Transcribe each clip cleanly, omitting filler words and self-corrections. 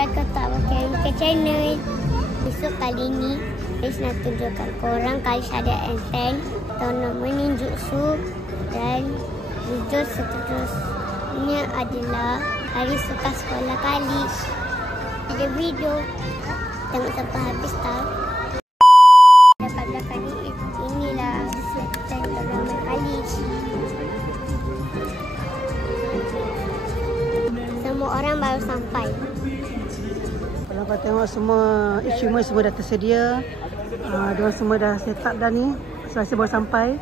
welcome to our Chemical channel. Besok kali ni, Kalish nak tunjukkan korang Kalish ada N10, tournament ninjutsu dan video seterusnya adalah Kalish suka sekolah Kalish. Ada video, tengok sampai habis tau. Dekat belakang ni, inilah setan tournament Kalish. Semua orang baru sampai. Kalau kau tengok semua achievement semua dah tersedia. Diorang semua dah set up dah ni. Masing-masing baru sampai.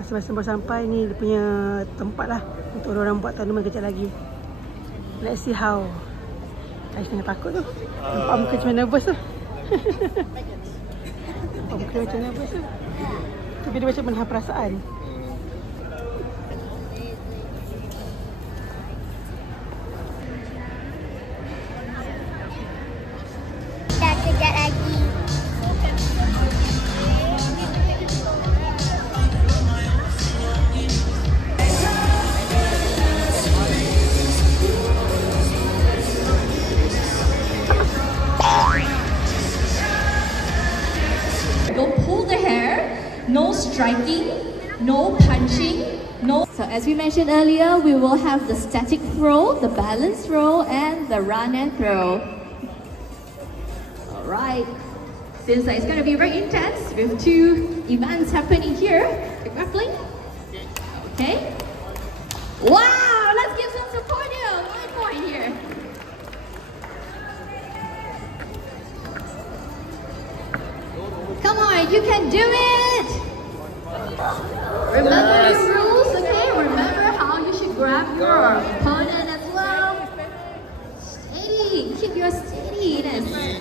Masing-masing baru sampai. Ni dia punya tempat lah untuk orang buat tournament kejap lagi. Let's see how. Kalish tengah takut tu. Nampak muka macam nervous tu. Nampak muka macam nervous tu. Tapi dia macam menahan perasaan. Kejap lagi. Don't pull the hair, no striking, no punching, no. So as we mentioned earlier, we will have the static throw, the balance throw, and the run and throw. Alright, seems like it's going to be very intense with two events happening here. The grappling. Okay. Wow, let's give some support here. 1 point here. Come on, you can do it! Remember the rules, okay? Remember how you should grab your opponent as well. Steady, keep your steadiness.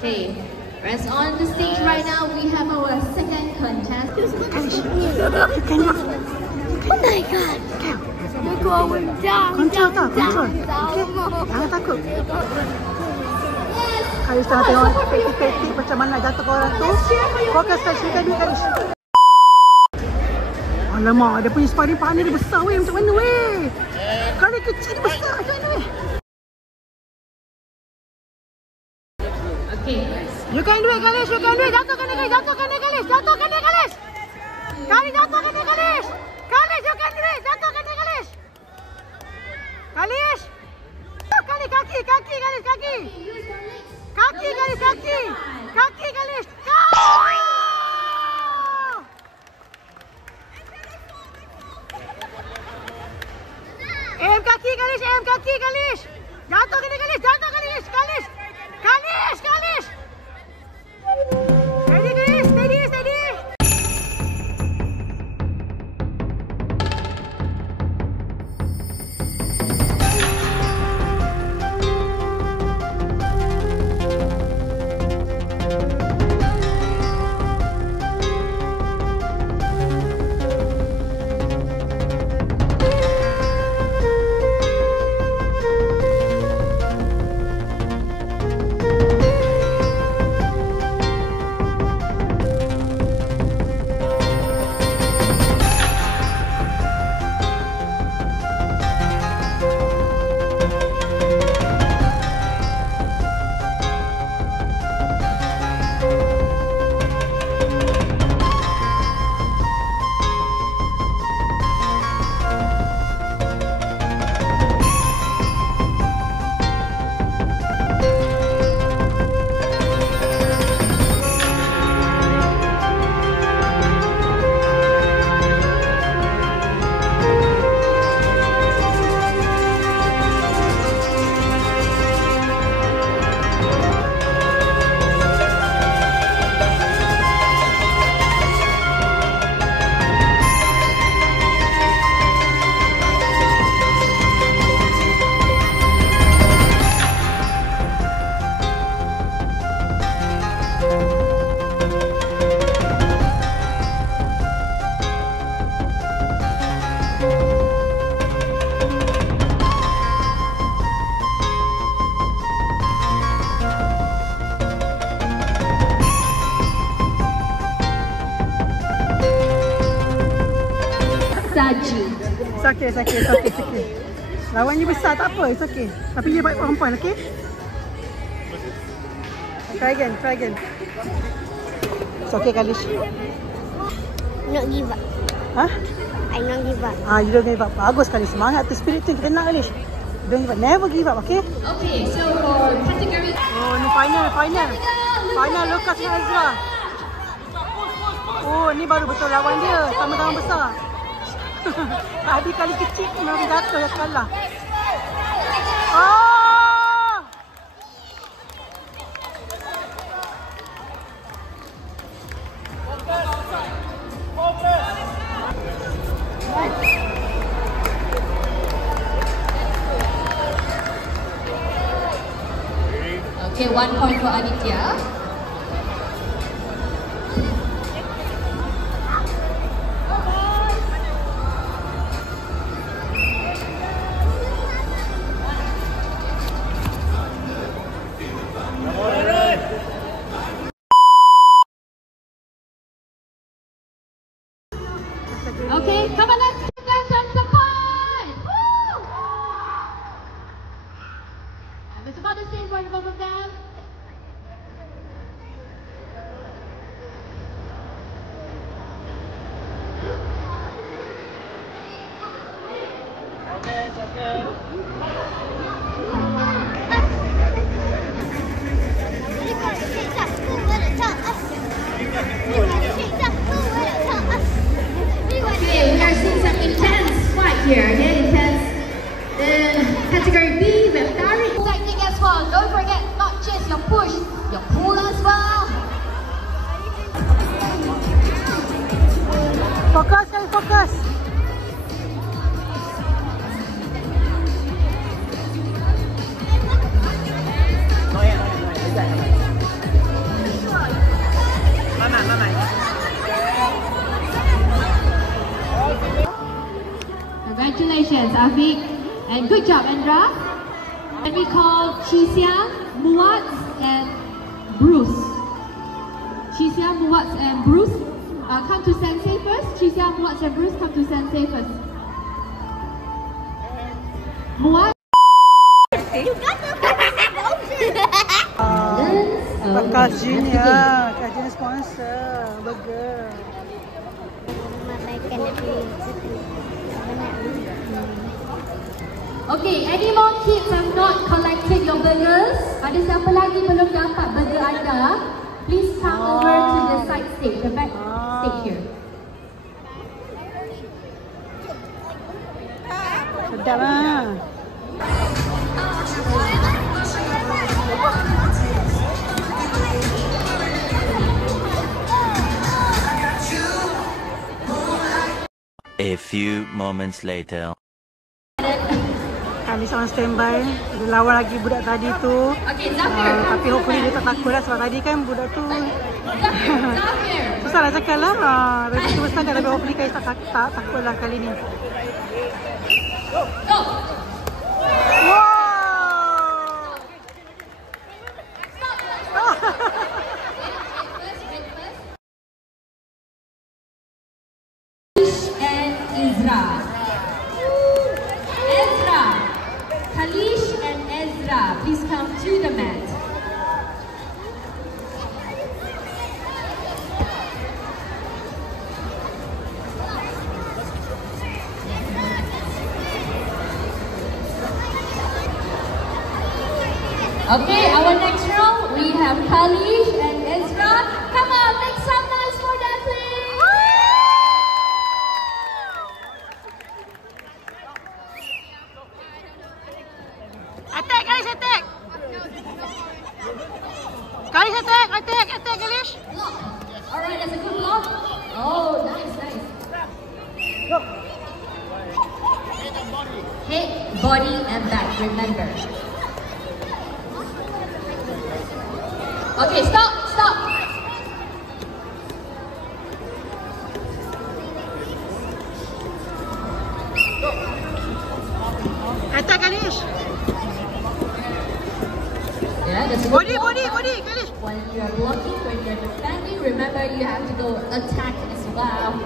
Okay, rest on the stage right now. We have our second contest. Oh my god. Control tau, control. Okay, jangan takut. Kalish tengah tengok taktik-taktik macam mana nak jatuh ke orang tu. Fokus specialkan dia Kalish. Alamak, dia punya sparring partner dia besar weh. Macam mana weh? Kalish kecil dia besar macam mana weh? Okay. You can do it Kalish, you can do it. Jatuhkan dia Kalish, jatuhkan dia Kalish. Jatuhkan dia Kalish. Kalish, jatuhkan dia Kalish. Kalish, you can do it. Jatuhkan dia Kalish. Kalish. Kalish, kaki, kaki Kalish, kaki. Kaki Kalish, kaki. Kaki Kalish. Aim kaki Kalish, aim kaki Kalish. Jatuhkan dia Kalish, jatuhkan dia Kalish. Kalish, Kalish. Steady Kalish, steady, steady. Sajid. Sakit. Lawan dia besar tak apa, it's okay. Tapi dia dapat 1 point, okay? Try again. It's okay, Kalish. Not give up. Hah? I not give up. You don't give up. Bagus sekali. Semangat tu, spirit tu kita nak, Kalish. Don't give up. Never give up, okay? Okay, so for category... Oh, ni final Lucas dan Ezra. Oh, ni baru betul lawan dia. Sama-sama besar. Tadi kali kecil memang jatuh yang kalah. Oh! Okay, 1 point for Aditya. Okay, come on, let's give them some support! Woo! It's about the same for both of them. Okay, we are seeing some intense fight here. Okay, intense. Then category B, we have Tariq. Technique as well. Don't forget, not just your push, your pull as well. Fokus. Congratulations, Afiq. And good job, Andra. And we call Chisia, Muatz, and Bruce. Chisia, Muatz, and Bruce. Come to Sensei first. Chisia, Muatz, and Bruce, come to Sensei first. Muatz. You got the Kak Junior sponsor burger. Mabaikan dia pilih. Okay, any more kids have not collected your burgers? Ada siapa lagi belum dapat burger anda? Please come over to the side stage, the back stage here. Sedap lah. A few moments later. Kami on standby. Dia lawan lagi budak tadi tu. Okay, Zafir. Tapi hopefully dia tak takut lah sebab tadi kan budak tu Zafir. susah lah cakap lah. Resiko besar kan, tapi hopefully Kais tak takut lah kali ni. Go. Wow! And Ezra. Kalish and Ezra, please come to the mat. Okay, our next round, we have Kalish and Ezra. Come on, make some noise for them, please. Attack, Kalish, attack! Kalish, attack, Kalish! Alright, that's a good block. Oh, nice. Go! Head, body, and back, remember. Okay, stop. Attack, Kalish! Yeah, that's a good Body, block. Kalish! When you are blocking, when you are defending, remember you have to go attack as well.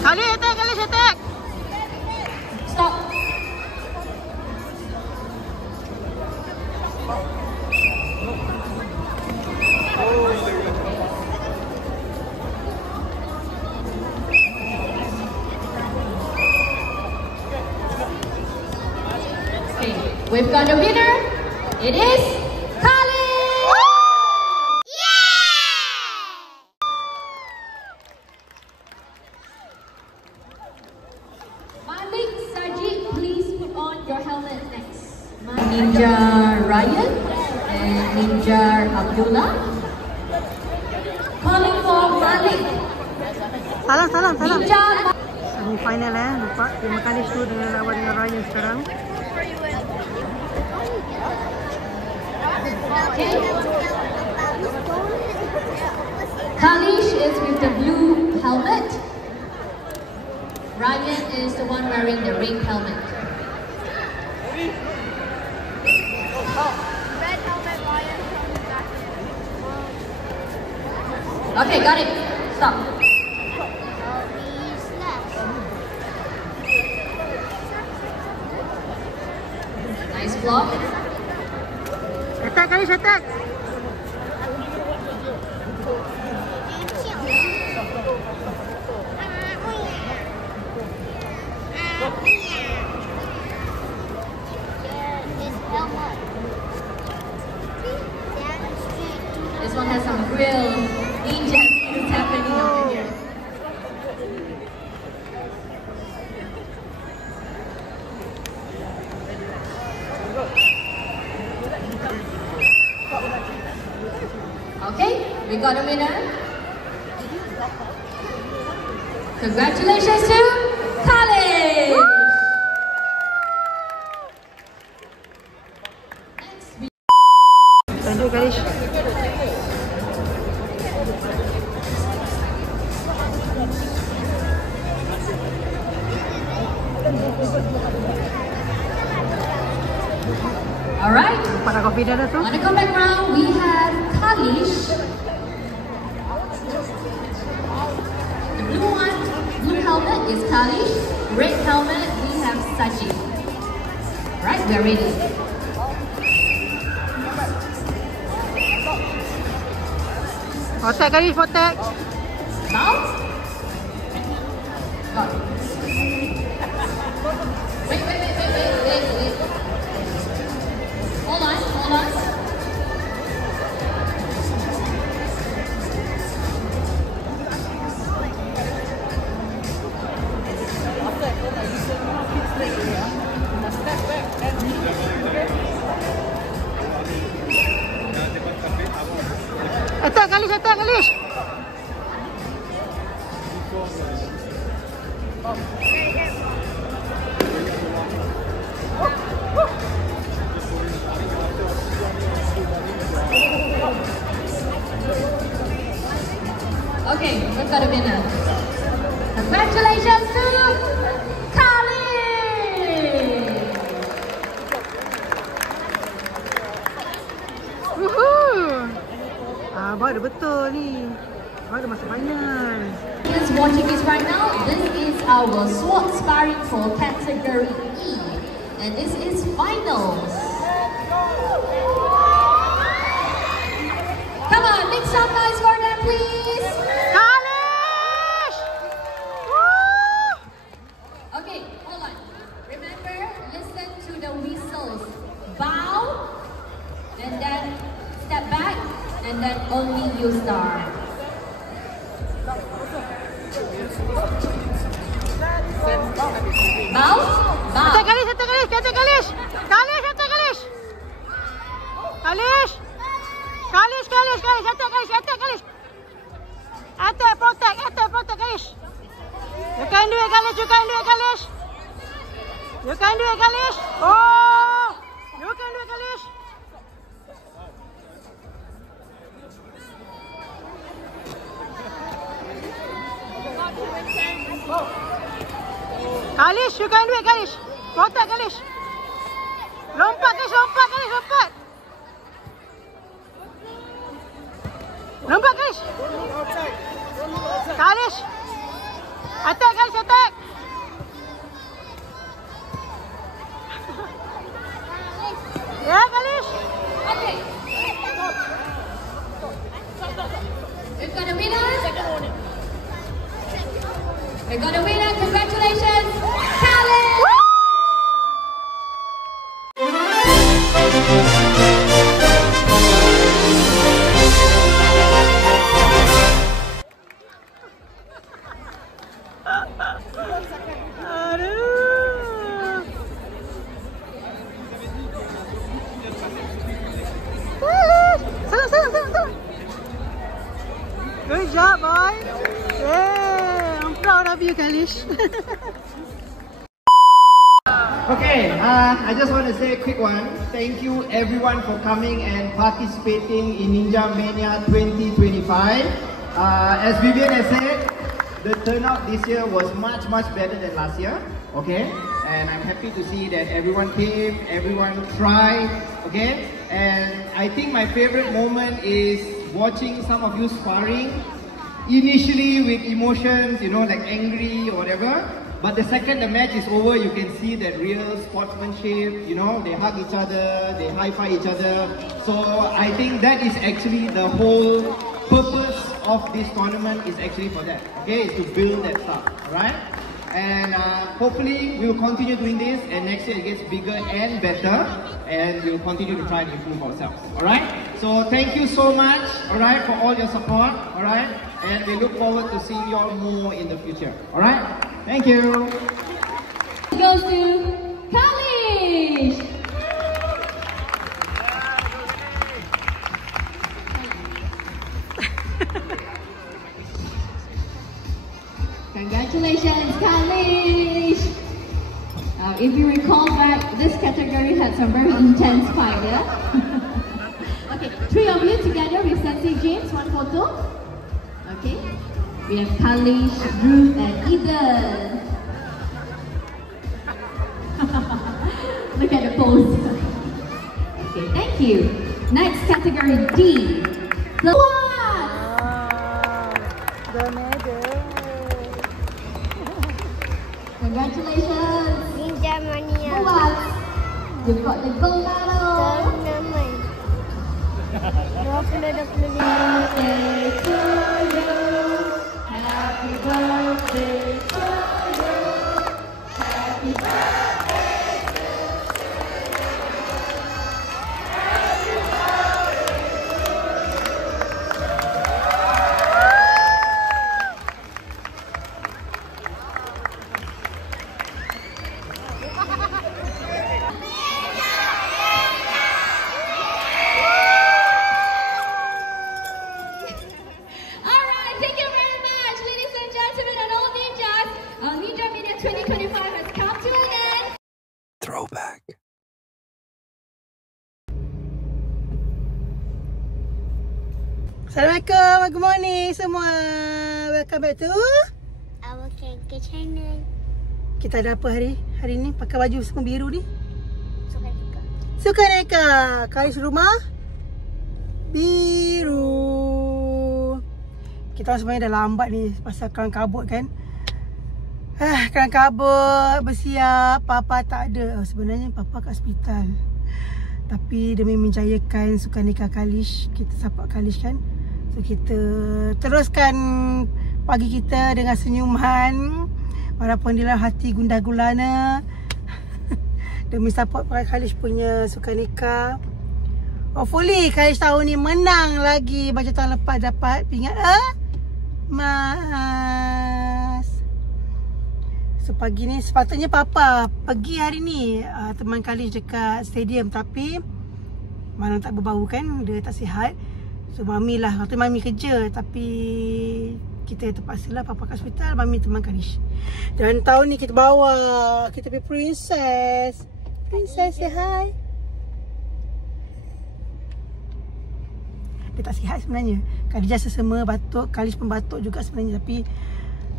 Kalish attack, Kalish attack. Stop. Okay, we've got a winner. It is Kalish! Malik Sajid, please put on your helmet next. Ninja Ryan and Ninja Abdullah. Calling for Malik. Salam. Ninja Semi-final nampak game Kalish tu dengan lawan dengan Ryan sekarang. Okay. Kalish is with the blue helmet. Ryan is the one wearing the red helmet. Red helmet, Ryan from the back. Okay, got it. Stop. He's left. Nice block. Attack, Kalish attack. This one has some real ninja skills happening over here. Okay, we got a winner. Congratulations to Kalish! Next, we Lanjut Kalish. Alright, Nampak dah confident dah tu. on the comeback round, we have Kalish. The blue one, blue helmet is Kalish. Red helmet, we have Sajid. Alright, we are ready. Attack Kalish, attack. Bounce. Go. Wait. Hold on. Attack Kalish. Okay, we've got a winner. Congratulations to Kalish! Baru betul ni. Baru masuk final. Just watching this right now, this is our sword sparring for category E. And this is finals. Come on, make some noise for them, please. Kalish! Woo! Okay, hold on. Remember, listen to the whistles. Bow, and then step back, and then only you start. Bow, bow. Attack Kalish. Attack Kalish. Attack Kalish. Attack, protect Kalish. You can do it, Kalish. You can do it, Kalish. Oh! You can do it, Kalish. Kalish, you can do it, Kalish. Protect, Kalish. Lompat, Kalish. Lompat, Kalish. Kalish! Attack, Kalish, attack! Ya, Kalish! Okay. We've got a winner. We've got a winner. Congratulations, Kalish! Good job, boy. Yeah, I'm proud of you, Kalish. Okay, I just want to say a quick one. Thank you everyone for coming and participating in Ninja Mania 2025. As Vivian has said, the turnout this year was much better than last year. Okay, and I'm happy to see that everyone came, everyone tried. Okay, and I think my favorite moment is watching some of you sparring. Initially with emotions, you know, like angry or whatever. But the second the match is over, you can see that real sportsmanship, you know, they hug each other, they high-five each other. So I think that is actually the whole purpose of this tournament is actually for that, okay, is to build that stuff, alright? And hopefully we will continue doing this and next year it gets bigger and better and we'll continue to try and improve ourselves, alright? So thank you so much, alright, for all your support, alright? And we look forward to seeing you all more in the future, alright? Thank you! Goes to Kalish! Congratulations, Kalish! If you recall back, this category had some very intense fight, yeah? Okay, 3 of you together with Sensei James, one photo. Okay, we have Kalish, Ruth and Eden. Look at the pose. Okay, thank you. Next category D. The The medal. Congratulations. Ninja Mania. Buat. You've got the gold medal. Tournament. 2025. Happy birthday to you. Happy birthday. Throwback. Assalamualaikum, good morning semua. Welcome back to Our Kenke channel. kita ada apa hari ni? Pakai baju semua biru ni. Suka-suka. Suka Neka. Kalish rumah biru. Kita orang sebenarnya dah lambat ni pasal kelang kabut kan. Kelang kabut, bersiap, Papa tak ada. Sebenarnya Papa kat hospital. Tapi demi menjayakan sukan nikah Kalish, kita support Kalish kan. So kita teruskan pagi kita dengan senyuman. Walaupun dia dalam hati gundah gulana. Demi support Kalish punya sukan nikah. Hopefully Kalish tahun ni menang lagi. Macam tahun lepas dapat pingat emas. So pagi ni sepatutnya Papa pergi hari ni teman Kalish dekat stadium. Tapi malam tak berbau kan, dia tak sihat. So Mami lah, waktu Mami kerja. Tapi kita terpaksa lah Papa kat hospital, Mami teman Kalish. Dan tahun ni kita bawa kita pergi Princess. Princess say hi. Dia tak sihat sebenarnya. Khadijah sesama batuk, Kalish pun batuk juga sebenarnya. Tapi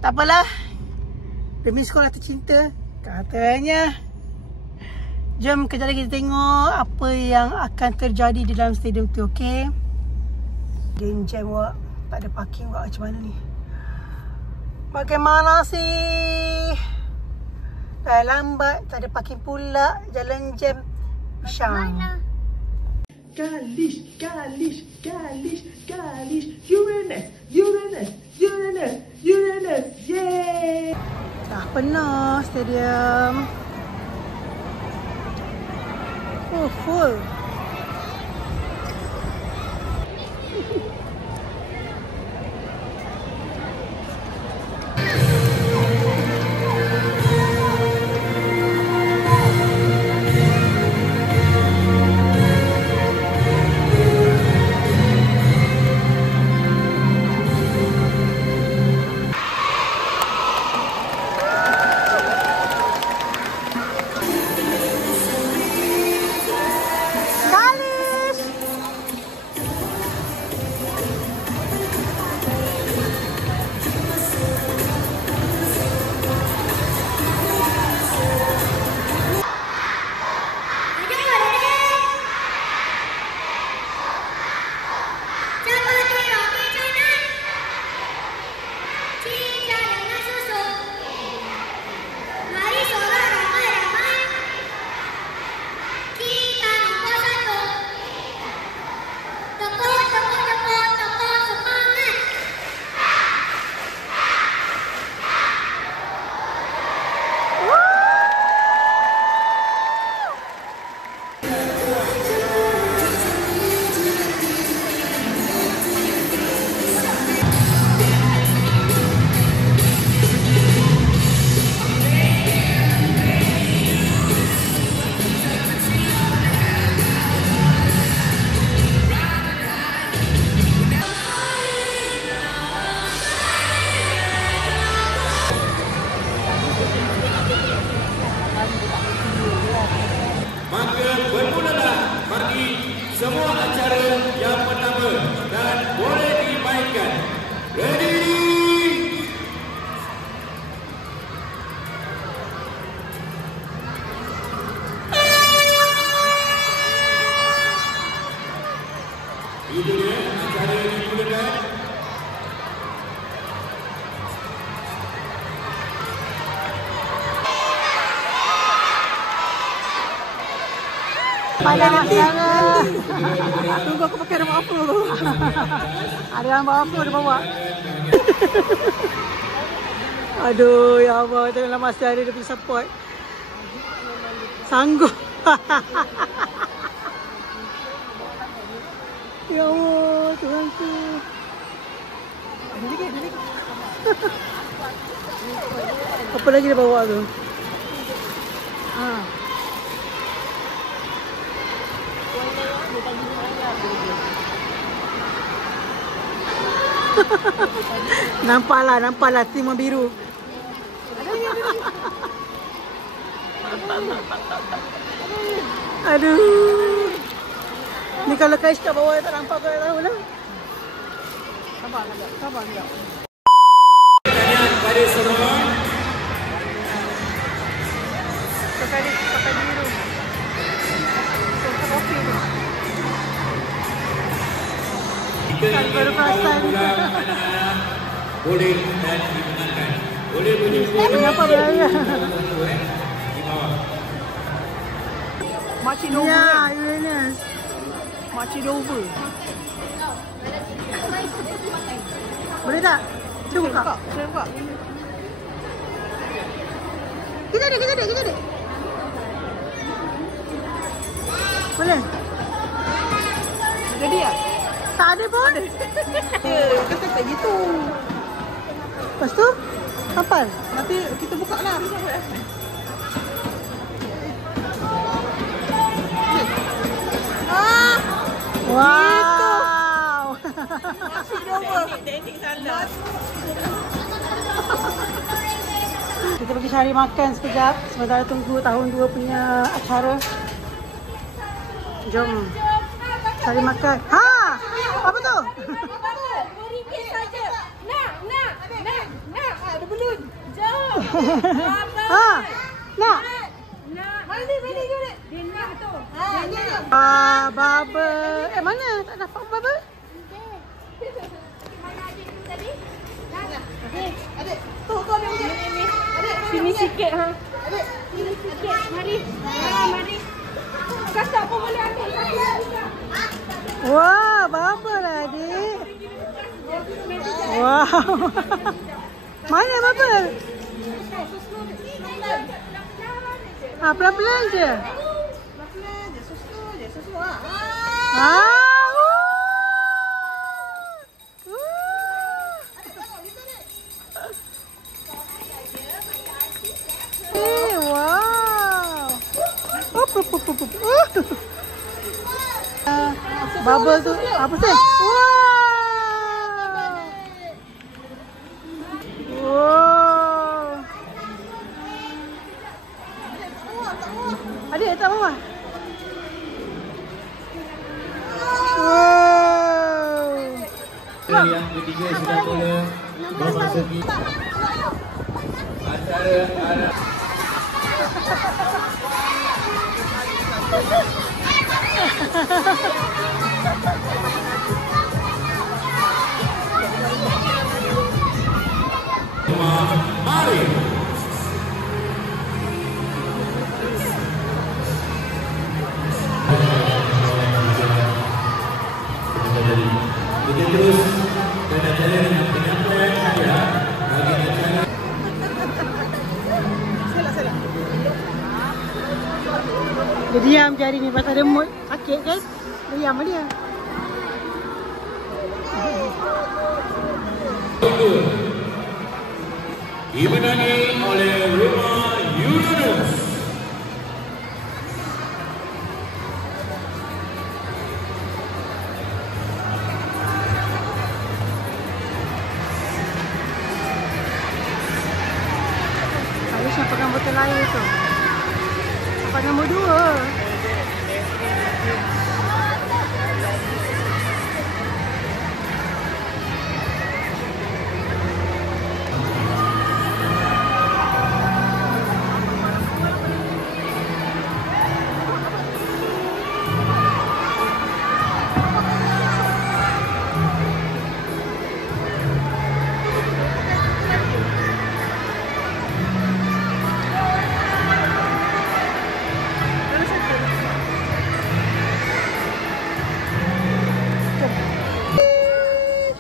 tak apalah, demi sekolah tercinta katanya. Jom kejap lagi kita tengok apa yang akan terjadi di dalam stadium tu, okey? Geng jam wak, tak ada parking wak, macam mana ni? Bagaimana sih? Dah lambat, tak ada parking pula, jalan jam. Syang. Galish, Galish, Galish, Galish, Uranus, Uranus, Uranus, Uranus, yay! Dah penuh stadium. Oh, full. Maka bermulalah bagi semua acara yang pertama dan boleh dimainkan. Ready? Itu dia acara yang dimulakan. Pandang aksara. Tunggu aku pakai nama apa tu. Ada nama apa dia bawa. Aduh, ya Allah. Tengoklah masih ada dia punya support. Sanggup. Ya Allah, Tuhanku. Apa lagi dia bawa tu? Nampaklah timah biru. Aduh. Ni kalau Kais kat bawah tak nampak kau tahu lah. Sabar enggak. Tanya kepada semua. Pakai biru. Okey tu. Kita baru perasan. anak-anak boleh dan dimenangkan. Boleh berjumpa. Mengapa beraya? Di bawah. Makcik Dover. Ya, Uranus. Makcik Dover. Boleh tak? Cuba buka. Saya buka. Kita ada. Boleh? Jadi tak? Tak ada pun. Ya, kata tak gitu. Lepas tu, kapal. Nanti kita buka lah. Wow. Makcik Dover. Teknik salah. Kita pergi cari makan sekejap sementara tunggu tahun 2 punya acara. Jom cari makan. Ha! Apa tu? RM2 saja. Nak. Ada belun. Jom. Ha! Nak? Mana unit? Dia nak tu. Bubble. Mana? Tak dapat bubble? Mana adik tu tadi? Nak Adik, tu ada hujan. Adik, Sini sikit ha. adik. Sini sikit. Mari. Mari. Kakak pun boleh ambil. Wah, berapa lah adik? Wow. Mana bubble? Pelan-pelan je. Pelan-pelan je, susu je, susu. Wow. Bubble tu apa sih? Wow. Adik tak bawah. Wow. Yang ketiga sudah mula memasuki antara Mari. Kita terus dan acara penyampaian hadiah bagi acara. Dia diam je hari ni pasal remote sakit kan? Diam dia. Dimenangi oleh Rumah Yunus. Harus nampakkan botol air tu. Nampak nombor 2.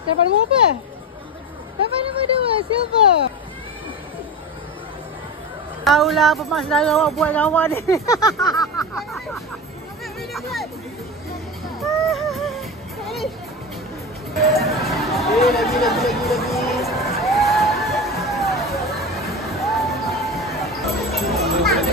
Dapat nombor apa? Dapat nombor 2, silver. Tahulah apa mak saudara awak buat dengan awak ni. Lagi.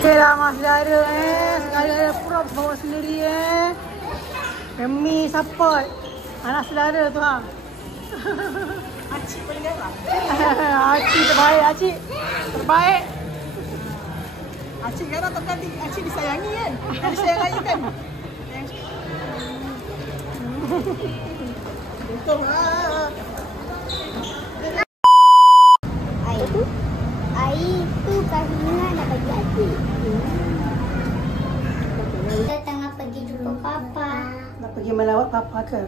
Okey lah mak saudara sekali ada props bawa sendiri Demi support anak saudara tu ha. Acik paling garang. Acik terbaik, Acik. Terbaik. Acik garang tak ganti. Acik disayangi kan? Kan disayang raya kan? Untung lah. Air tu Kahina nak bagi adik. Kita tengah pergi jumpa papa. Nak pergi melawat papa ke?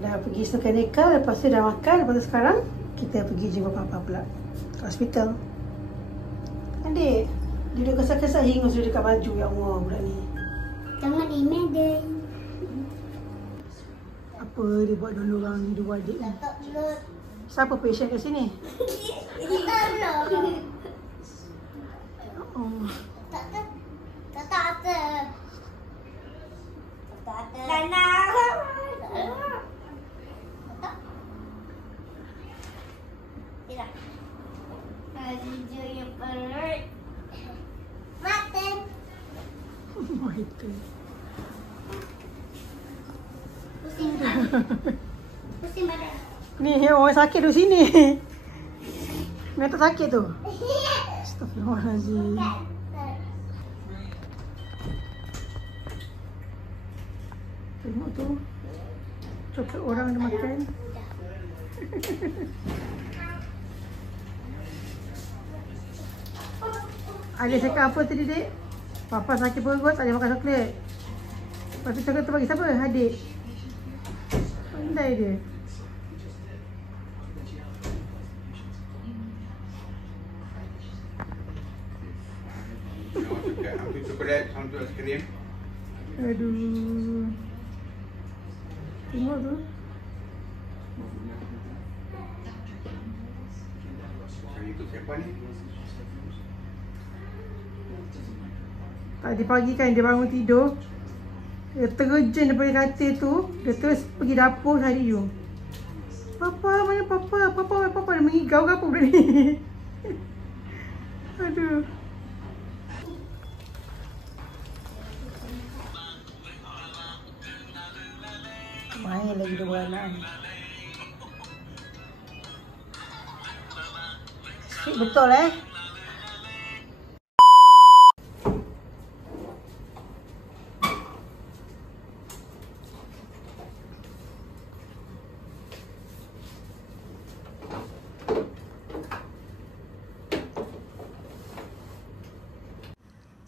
Dah pergi Sukanika, lepas tu dah makan, lepas tu sekarang kita pergi jumpa papa pula ke hospital. Adik, duduk kesat-kesat hingus duduk dekat baju, ya Allah budak ni. Jangan imagine. Apa dia buat dulu orang ni dua adik ni? Siapa patient kat sini? Oh. Oh, itu. Pusing badan. Ni orang sakit duduk sini. Memang tak sakit tu. Astagfirullahaladzim. Tengok tu. Coklat orang dia makan. Adik cakap apa tadi, Dek? Papa sakit perut, tak boleh makan coklat. Lepas tu coklat tu bagi siapa? Adik. Pandai dia. Satu coklat, satu aiskrim. Aduh. Tengok tu. Saya ikut siapa ni? Tadi pagi kan dia bangun tidur. Dia terjun daripada katil tu. Dia terus pergi dapur cari you. Papa, mana Papa? Papa dia mengigau ke apa budak ni? Aduh. Main lagi dua beranak ni. Sweet betul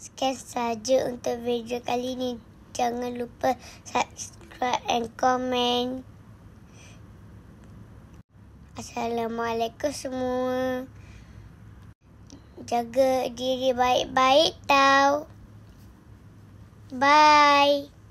Sekian sahaja untuk video kali ini. Jangan lupa subscribe and comment. Assalamualaikum semua. Jaga diri baik-baik tau. Bye.